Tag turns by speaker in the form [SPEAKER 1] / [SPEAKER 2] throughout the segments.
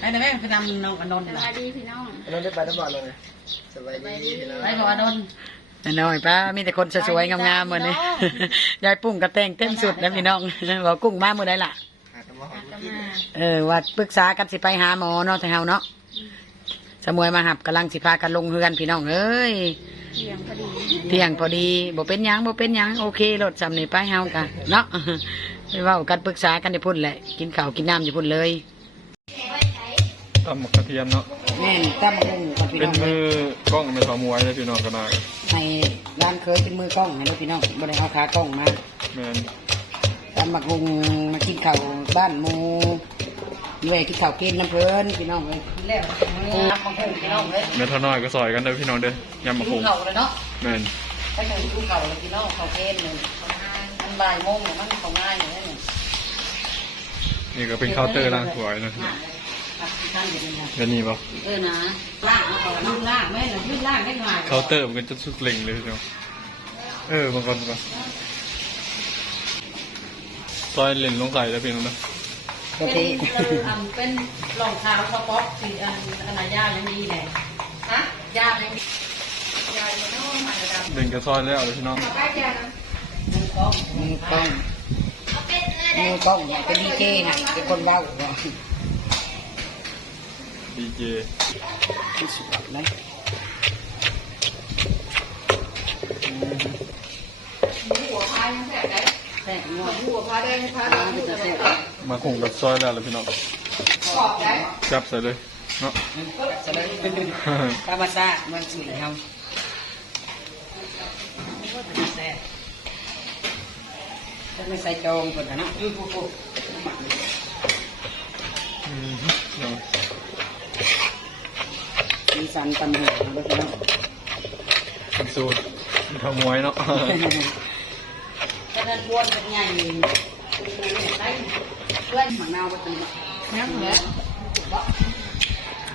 [SPEAKER 1] ไปนะแม่ไปนำน้องอนนท์
[SPEAKER 2] ส
[SPEAKER 1] นะ
[SPEAKER 2] วัสดีพี่น้อง
[SPEAKER 3] อันนั้นได้ไปทั้งวันเลยไงสบายดีพี่น้อง
[SPEAKER 1] ไปพออนนท์
[SPEAKER 4] น้อยป้ามีแต่คนสวยๆงามๆเหมือนนี้ยายปุ้งกระแต่งเต็มสุดแล้วพี่น้องบอกกุ้งมาเมื่อไรล่ะ
[SPEAKER 3] หาแต่ว่าหอม
[SPEAKER 2] จะ
[SPEAKER 3] กิน
[SPEAKER 2] มา
[SPEAKER 4] เออว่าปรึกษากันสิไปหาหมอเนาะแต่เฮาเนาะสมวยมาหับกำลังสิพากันลงเฮือนพี่น้องเอ้ย
[SPEAKER 2] เที่ยงพอดี
[SPEAKER 4] เที่ยงพอดีบ่เป็นหยังบ่เป็นหยังโอเครถสำนี่ไปเฮากันเนาะไปเว้ากันปรึกษากันจะพุ่นแหละ กินข้าวกินน้ำจะพุ่นเลย
[SPEAKER 5] ตำหมกกระเทียมเนาะ
[SPEAKER 4] แม่นตั้มกุ้งกับพี่
[SPEAKER 5] เป็
[SPEAKER 4] น้
[SPEAKER 5] น
[SPEAKER 4] องเล
[SPEAKER 5] มื
[SPEAKER 4] ย
[SPEAKER 5] อกล้องไม่ทอมวยเลยพี่น้องกันนะ
[SPEAKER 4] ให้ร้านเคยเป็นมือกล้องให้ด้วยพี่น้องบ่ได้เอาขากล้องมา
[SPEAKER 5] แมน
[SPEAKER 4] ตำบักฮุงมากินข้าวบ้านหมูด้วยกินข้าวกินน้ำเพลินพี่น้องเลยแล้วน้ำบักฮุงพี่น้องเลย
[SPEAKER 5] แม่ทอน้อยก็ซอยกันเด้อพี่น้องเด้อยำมะ
[SPEAKER 4] กิ
[SPEAKER 5] คุ
[SPEAKER 4] น
[SPEAKER 5] ง
[SPEAKER 4] ข้าวเลยเนาะ
[SPEAKER 5] แมน
[SPEAKER 4] ไปถึงกินข้าวเลยพี่น้องข้าวเกณฑ์เลยมันบ่ายโมงเนี่ยมันของง่ายอย่างนี้
[SPEAKER 5] นี่ก็เป็นเคาน์เตอร์ร้านสวยนะ
[SPEAKER 4] ท่านอยู่นี่นะ
[SPEAKER 5] แล้วนี่ปะ
[SPEAKER 4] เออนะล่างเอาก่อนน้ำล่างแม่น่ะยืดล่างได้หน่อย
[SPEAKER 5] เคาน์เตอร์มันก็จะสุดเล็งเลยพี่น้องเออบางคนก็ซอยเล่นลงใส่แล้วพี่น้องนะ
[SPEAKER 4] ปก
[SPEAKER 1] เป็
[SPEAKER 4] ติ
[SPEAKER 1] นเออทำเป็นรองเท้าสป๊อปสีอันขนาดยาวยังดีเลยฮะยาวยังดียาวยังน้องมาดำ
[SPEAKER 5] เล่นกับซอยแล้วเลยพี่น้อง
[SPEAKER 1] ใกล้แก่นะ
[SPEAKER 4] มือกล้องมือกล้องมือกล้องเนี่ยเป็นดีเจให้เป็นคนเว้าเนาะ
[SPEAKER 5] ดีเจ
[SPEAKER 4] ที่สุดเลย
[SPEAKER 1] หัวพายยังแสบได้
[SPEAKER 4] แท้งวด
[SPEAKER 1] หัวพายได้พาย
[SPEAKER 4] มาเป็นจะเสร็จ
[SPEAKER 5] มาคงกับซอยแล้วเลยพี่น้อง
[SPEAKER 1] กรอบได้
[SPEAKER 5] จับใส่เลยเนาะ
[SPEAKER 4] จะได้ธรรมชาติมันสุดแล้วจะไม่ใส่จงคนนะอือปุ๊บ
[SPEAKER 5] อื
[SPEAKER 4] สันตำหัวด้วยนะ
[SPEAKER 5] เป็นสูตรทำมวยเนาะ
[SPEAKER 4] ถ้าท่านบ้วนเป็นใหญ่ได้เพื่อนหมังนาวก็ตี
[SPEAKER 1] นั่งเหรอ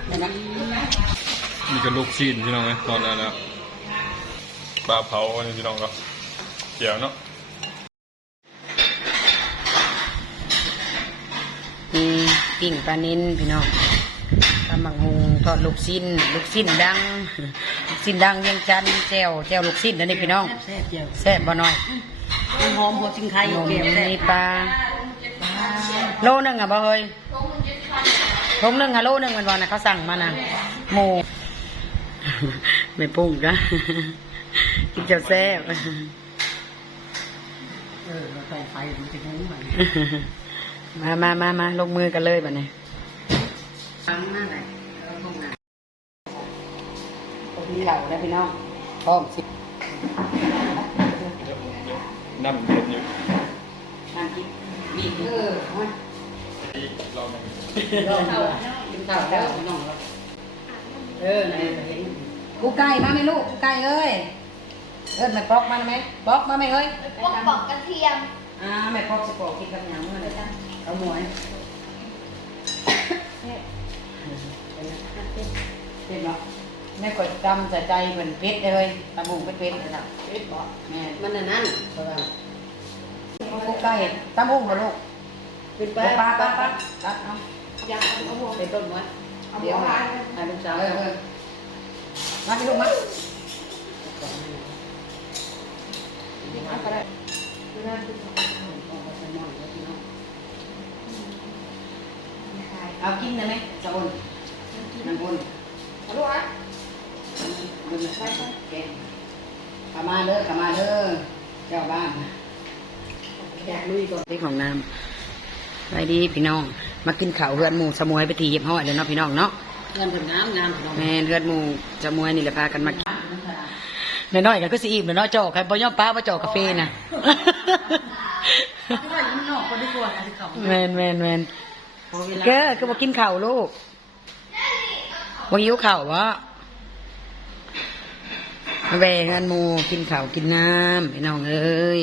[SPEAKER 4] เห็นไหม
[SPEAKER 5] มีกระลูกชีนพี่น้องไหมตอนนั้นแล้วปลาเผาอันนี้พี่น้องก็เกี่ยวเนาะ
[SPEAKER 4] มีปิ่งปลานินพี่น้องตำบังหงทอดลูกชิ้นลูกชิ้นดังลูกชิ้นดังเวียงจันทร์แจ่วแจ่วลูกชิ้นนั่นนี่พี่น้อง
[SPEAKER 1] แซ่บเจียว
[SPEAKER 4] แซ่บบ่น้อย
[SPEAKER 1] มันหอมหัวชิงไข่
[SPEAKER 4] นม
[SPEAKER 1] เก็บแซ่
[SPEAKER 4] มี
[SPEAKER 1] บ
[SPEAKER 4] ปลาโลนึงอะบ่เฮ้ยทงนึงอะโลนึงมันวันน่ะเขาสั่งมาน่ะหมูไม่ปรุงกะกินเจ้าแซ่บ
[SPEAKER 1] เออเราใส่ไฟมันจะหุ้มมัน
[SPEAKER 4] มามามามาลงมือกันเลยบัดนี้
[SPEAKER 1] ฟังหน้าไหนเราห้องน้
[SPEAKER 4] มีเหล่าได้พี่น้องพร้อมสิ
[SPEAKER 5] น้ำเย็นอยู่
[SPEAKER 4] นั่งกินบีบเออมา
[SPEAKER 5] ลองมา
[SPEAKER 4] ลองเอากินข้าวแล้วพี่น้องเออไหนเห็นกูไก่มาไหมลูกกูไก่เอ้ยเอิ้นแม่ปอกมาไหมปอกมาไหมเอ้ย
[SPEAKER 2] พวกบอกกระเทียม
[SPEAKER 4] อ่าแม่ปอกสิปอกกินกับหยังมาเลยจ้ะเอาหมวย เป็ดเนาะแม่กดกำใส่ใจเหมือนเป็ดเลยตะบุงเป็ดเป็ดเลยจ้ะ
[SPEAKER 1] เป็ดบอก
[SPEAKER 4] แม่
[SPEAKER 1] มันน่ะนั่น
[SPEAKER 4] เพราะว่ากูไก่ตะบุงบ่ลูก
[SPEAKER 1] เป็นไป
[SPEAKER 4] ป้าป้าป้าตัดเอา
[SPEAKER 1] อยากเอาหัวไปต้นไว้
[SPEAKER 4] เดี๋ยวมา
[SPEAKER 1] ให้ลูกสาว
[SPEAKER 4] เออมาพี่ลูกมา
[SPEAKER 1] ก็ได้
[SPEAKER 4] เอากินได้ไหมจะอุ่นน้ำอุ่น
[SPEAKER 1] เอาลูกอะ
[SPEAKER 4] อุ่นใช่แกงขามาเด้อขามาเด้อเจ้าบ้าน
[SPEAKER 1] อยากลุยก่อน
[SPEAKER 4] ที่ของน้ำไปดีพี่น้อง มากินข้าวเฮือนหมูสมวยไปตีเหียบห้อยเลยเนาะพี่น้องเนาะ
[SPEAKER 1] เงินผลงามงามของ
[SPEAKER 4] แม่เฮือนหมูสมวยนี่แหละพากันมากินน้อยๆกันก็สิอิ่มเลยเนาะจอกใครบ่ยอมป้าบ่จอกกาแฟน่ะ
[SPEAKER 1] ที่ว่ามันนอกก็ดีกว่าที่เขา
[SPEAKER 4] แมนแมนแมน
[SPEAKER 1] พ อเวลา
[SPEAKER 4] เก้อคือมากินข้าวลูกวันหิวข้าววะแบ่งกันหมูกินข้าวกินน้ำพี่น้องเอ้ย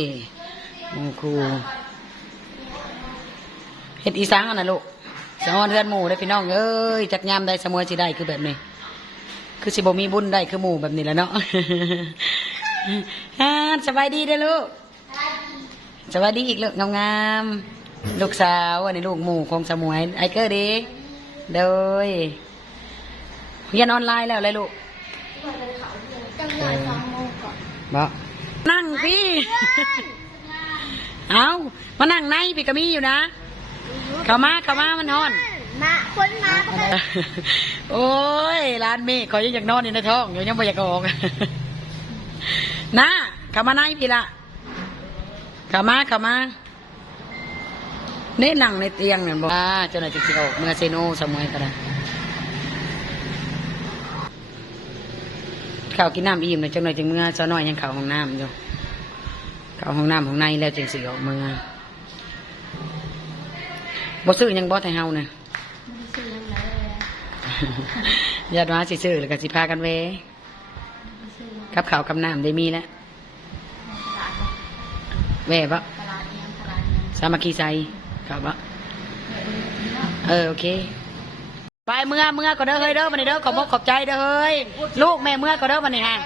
[SPEAKER 4] หมูครูเฮ็ดอีสังอันน่ะลูกสะออนเฮือนหมูได้พี่น้องเอ้ยจักยามได้สมวยสิได้คือแบบนี้ คือสิบ่มีบุญได้คือหมูแบบนี้แหล้วเนาะอ่าสบายดีเด้อลูกสวัสดีอีกลูกงามๆ ลูกสาว อันนี้ลูกหมู่ของสมวยไอเกอร์ดีโดยเรียนออนไลน์แล้วเลยลูก
[SPEAKER 2] จังหน่อยสองโมงก่อน
[SPEAKER 4] บอกนั่งพี่เอามานั่งในพี่ก็มีอยู่นะเข้ามาเข้ามามันนอน
[SPEAKER 2] มาคนมาก็ได้
[SPEAKER 4] โอ้ยร้านเมฆขอยยังอยากนอนอยู่ในท้องอยู่ยังไม่อยากออกนะเข้ามาในพี่ละเข้ามาเข้ามา เน่นั่งในเตียงเนี่ยบอกว่าเจ้าหน้าที่จะออกเมื่อเซโนสมัยก็ได้ข้าวกินน้ำอิ่มเลยจังหน่อยจึงเมื่อเจ้าน้อยยังเข่าห้องน้ำอยู่เข่าห้องน้ำของในแล้วจึงสิออกเมื่อบ่ซื้อหยังบ่ไทยเฮาเนี่ย
[SPEAKER 2] ซื้อยังไงเลย
[SPEAKER 4] ญาติว่าสิซื้อแล้วก็สิพากันเวกับข้าวกับน้ำได้มีแล้วแว่ปะ
[SPEAKER 2] ตลาดยังตลาดยัง
[SPEAKER 4] สามัคคีใจ ครับปะเออโอเค ไปเมื่อเมื่อก็เด้อเฮ้ยเด้อวันนี้เด้อขอบกขอบใจเด้อเฮ้ยลูกแม่เมื่อก็เด้อวันนี้ฮะ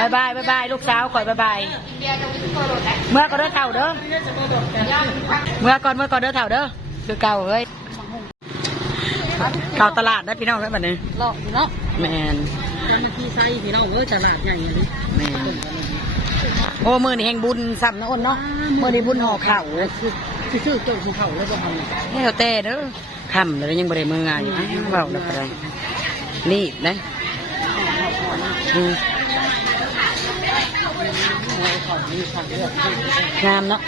[SPEAKER 4] บายบายบายบายลูกสาวคอยบายบายเมื่อก็เด้อเท่าเด้อเมื่อก่อนเมื่อก่อนเด้อเท่าเด้อคือเก่าเฮ้ยเก่าตลาดได้พี่น้องได้บัดนี้
[SPEAKER 1] หลอกเนาะ
[SPEAKER 4] แมน
[SPEAKER 1] ยังมาที่ไซพี่น้องเอ้ยตลาดใหญ่อย่างนี้
[SPEAKER 4] แม่นโอ้มือนี่แห่งบุญซ้ำนะอ้นเนาะมือนี่บุญห่อเข่า ว
[SPEAKER 1] ที่ซื้อเจ้าภูเขาแล้วก็ทำ
[SPEAKER 4] แล้วแต่เด้อคำแล้วยังบริมืองานอยู่นะเบาแล้วได้รีบนะงามเนาะ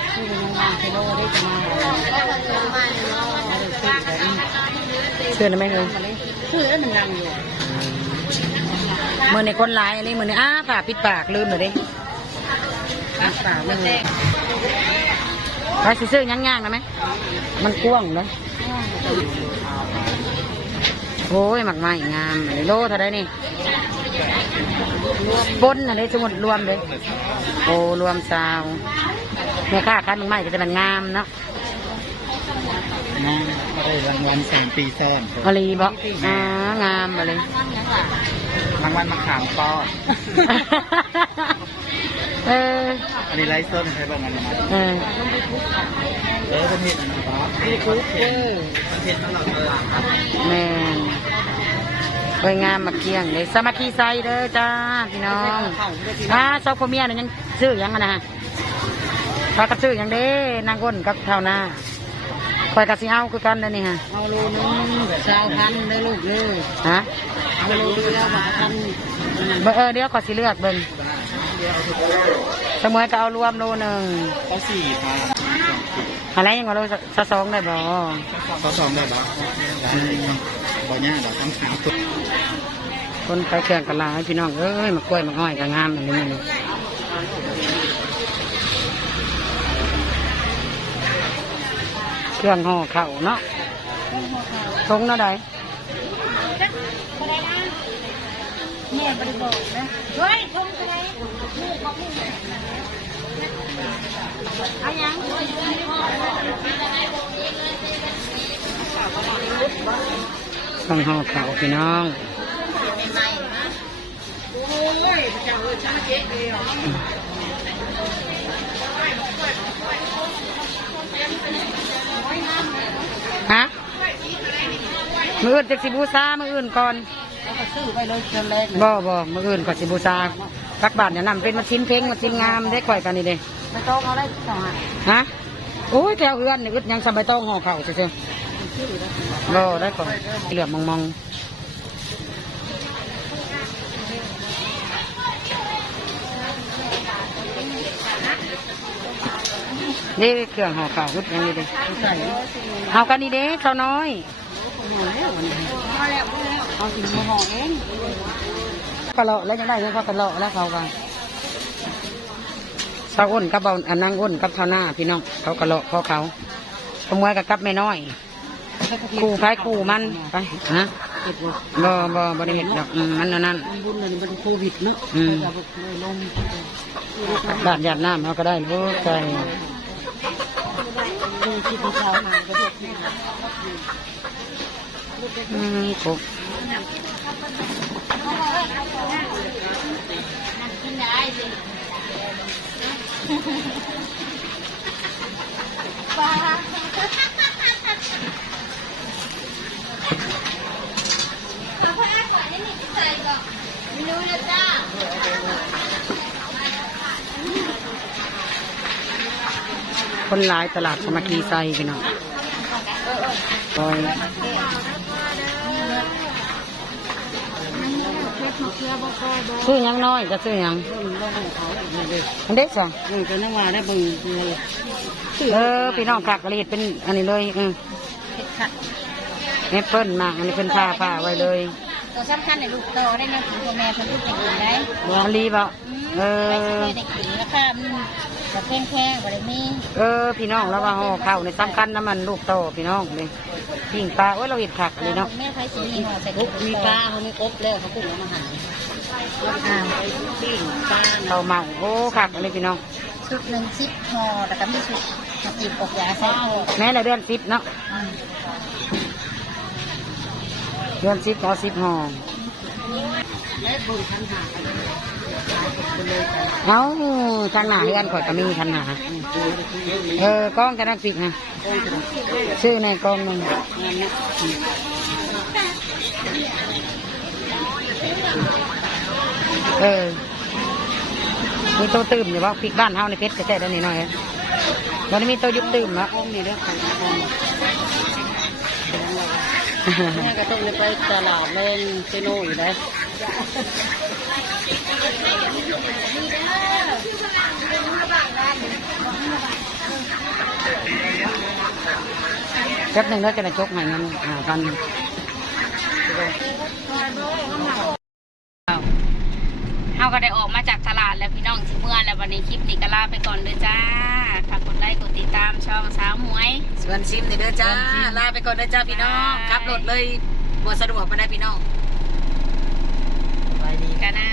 [SPEAKER 4] เชื่อนะแม่เอ้ย
[SPEAKER 1] ซื้อแล้วมันดังอยู่
[SPEAKER 4] มือในคนร้ายอะไรมือในอ้าปากปิดปากลืมเลยดิ
[SPEAKER 1] อะปากมันแตก
[SPEAKER 4] ไปสิซื้อๆย่างๆนะไหม มันกว้างเลยโอ้ยหมักไม้งามเลยโลเท่าไรนี่บนอะไรสมุดรวมเลย โอ้รวมซาวแม่ค้าคันหมักไม้ก็จะเป็นงามเนาะ
[SPEAKER 3] นะก็ได้รางวัลแสนปีแซ่บ
[SPEAKER 4] อลีบอกอ่างามอะไร
[SPEAKER 3] รางวัลมะขามป้อ
[SPEAKER 4] เออ
[SPEAKER 3] อันนี้ไลฟ์สดใครบ้างอันนี้
[SPEAKER 4] เออ
[SPEAKER 3] เออประเทศอันนี้ป้อที่คุกเออประเทศตลอดตลาดครับ
[SPEAKER 4] แม่นสวยงามมาเคียงเลยสามัคคีไซเด้อจ้าพี่น้องอ่าซอกพ่อเมียน่ะยังซื้อหยังอะนะพากันซื้อหยังเด้นางก้นกับเท่าหน้าคอยกับสิเอาคือกันเด้อนี่ฮะ
[SPEAKER 1] เอาโลนึงสาวพันได้ลูกเลย
[SPEAKER 4] ฮะ
[SPEAKER 1] เอาโลนึงแล้วมาพัน
[SPEAKER 4] เบิ่งเออเดี๋ยวขอสิเลือกเบิ่ง สมมติก็เอารวมโลหนึ่ง
[SPEAKER 3] เขาสี่พัน
[SPEAKER 4] อะไรยังว่าโลสะสองได้บ่
[SPEAKER 3] เขาสองได้ปะได้บ่ยากดอกต้องหาตัว
[SPEAKER 4] คนไปเครื่องกันหลายพี่น้องเอ้ยมากล้วยมาอ้อยก็งามอันนี้นี่เครื่องห่อเข่าวเนาะทงเนาะใด ต้องห่อเข่าวพี่น้องฮะมืออื่นจากสิบูซามืออื่นก่อน
[SPEAKER 1] ซื้อไปเลยเชิญแรก
[SPEAKER 4] บ่บ่มืออื่นก่อนสิบูซา สักบาทเนี่ยนำเป็นมาชิ้นเพลงมาชิ้นงามได้ก่อยกันนี่เด้
[SPEAKER 1] ไม่ต้องเอาได้สองอะ
[SPEAKER 4] ฮะโอ้ยแถวเฮือนนี่อึดยังสบายต้องห่อเข่าวเฉยๆบ่ได้ก่อนเหลือบมองมองนี่เครื่องห่อข่าวอึดยังนี่เด้
[SPEAKER 1] ใส่
[SPEAKER 4] เอากันนี่เด้เขาน้อย
[SPEAKER 1] เอาสิมาห่อเอง
[SPEAKER 4] กะเลาะแล้วยังได้เงินเขากะเลาะแล้วเขากันชาอ้นกับเบาอันนางอ้นกับชาหน้าพี่น้องเขากะเลาะเขาเขาขโมยกับกับแม่น้อยคู่ไฟคู่มันไปฮะ
[SPEAKER 1] บ่
[SPEAKER 4] บ่บ่ได้เห็นดอกมันอันนั่น
[SPEAKER 1] บุญเลยมันโควิดเนาะ
[SPEAKER 4] อืมบาดหยาดน้ำเขาก็ได้โอ้ใจ
[SPEAKER 1] ดูที่เขาเช้าะเทศที่
[SPEAKER 4] อืมปุ๊บ คนหลายตลาดสมัครีไซพี่น้องคอย ปล่อยซื้อหยังน้อยก็ซื้อหยังอันเด็กสอง
[SPEAKER 1] เออจะนั่งมาได้เบิ่งเลย
[SPEAKER 4] เออพี่น้องฝากกระเลียดเป็นอันนี้เลยอืมแอปเปิ้ลมาอันนี้เป็นผ้าผ้าไว้เลย
[SPEAKER 2] ตัวสำคัญในลูกโตได้เนี่ยถึงตัวแม่เพิ่นลูกจะกินได้
[SPEAKER 4] อันรีบ่เอ
[SPEAKER 2] ไม่
[SPEAKER 4] อ
[SPEAKER 2] เคยได้กินราคามันจะ แพงแพงบ่ได้มี
[SPEAKER 4] เออพี่น้องแล้วว่าห่อข้าวในสำคัญน้ำมันลูกโตพี่น้องเลยปิ้งปลาโอ้ยเราเห็ดผักเลยเนาะ
[SPEAKER 2] แม่ใครสิมีห่อใส่
[SPEAKER 1] มีปลาเขาไม่ครบแล้วเขาปรุงแล้วมาหั่น
[SPEAKER 2] อ่า
[SPEAKER 1] ปิ้งปลา
[SPEAKER 4] เราเมาโอ้คักเลยพี่น้อง
[SPEAKER 2] ชุดหนึ่งสิบห่อแต่ก็มีชุดจีบอกยาใส่ห่อ
[SPEAKER 4] แม่ละเดือนสิบเนาะเดือนสิบเอาสิบห่อเเอาทางหน้าเรือนข่อยก็มีทางหน้าเออกล้องจะนักสิบนะชื่อในกล้องนึงเออมีตัวตื่มอยู่ว่าพริกบ้านเฮาในเพชรจะแต่ได้นิดหน่อยวันนี้มีตัวยุบตื่มแล้ว
[SPEAKER 1] ต้มนี่เด้อของของ แม่ก็ต้องไปตลาดเล่นเซโน่อยู่ได้
[SPEAKER 4] แป๊บหนึ่งแล้วจะได้จกให้เงินหาพัน
[SPEAKER 6] เฮาก็ได้ออกมาจากตลาดแล้วพี่น้องที่เมื่อแล้ววันนี้คลิปนี้ก็ลาไปก่อนเลยจ้าฝากกดไลค์กดติดตามช่องสาวมวย
[SPEAKER 4] ส่วนซิมนี่เด้อจ้าลาไปก่อนเด้อจ้าพี่น้องขับรถเลยบ่สะดวกไปได้พี่น้อง
[SPEAKER 6] ไปดี กันนะ